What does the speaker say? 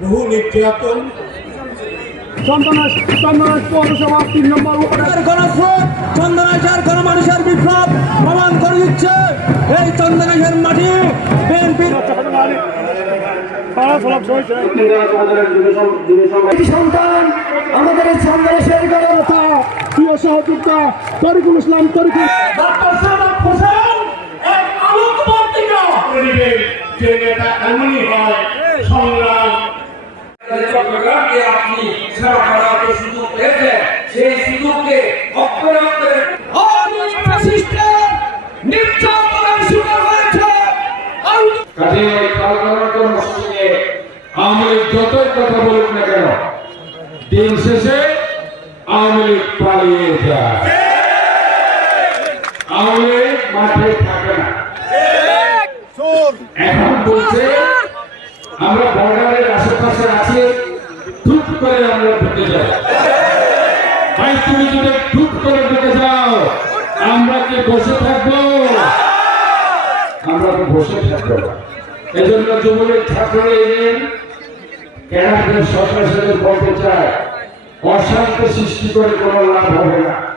বহু নির্যাতন। চন্দনাশ চন্দনাশ পৌরসভা তিন নম্বর ওয়ার্ডের গণস্রোত চন্দনাশের গণমানুষের বিপ্লব প্রমাণ করে দিচ্ছে। এই চন্দনাশের মাটি বিএনপির সন্তান আমাদের এই চন্দনেশের গণতা প্রিয় সহযোদ্ধা তরিকুল ইসলাম তরিকুল যে নেতা এমনই হয় সংগ্রাম চট্টগ্রামকে আপনি সেবা করার সুযোগ পেয়েছেন সেই সুযোগকে অক্ষরণ করে নির্যাতনের শিকার হয়েছে কাজে ওই কালকার মসজিদে আওয়ামী লীগ যতই কথা বলুক না কেন দিন শেষে আওয়ামী লীগ পালিয়ে যায় আওয়ামী লীগ মাঠে থাকে না এখন বলছে আমরা বর্ডারের আশেপাশে আছি। টুট করে আমরা ঢুকে যাই। ভাই, তুমি যদি টুট করে ঢুকে যাও, আমরা কি বসে থাকব? আমরা তো বসে থাকব এই জন্য যুবলীগ ঠাকুর এলেন কেন সরকার সাথে বলতে চায়, অশান্তি সৃষ্টি করে কোনো লাভ হবে না।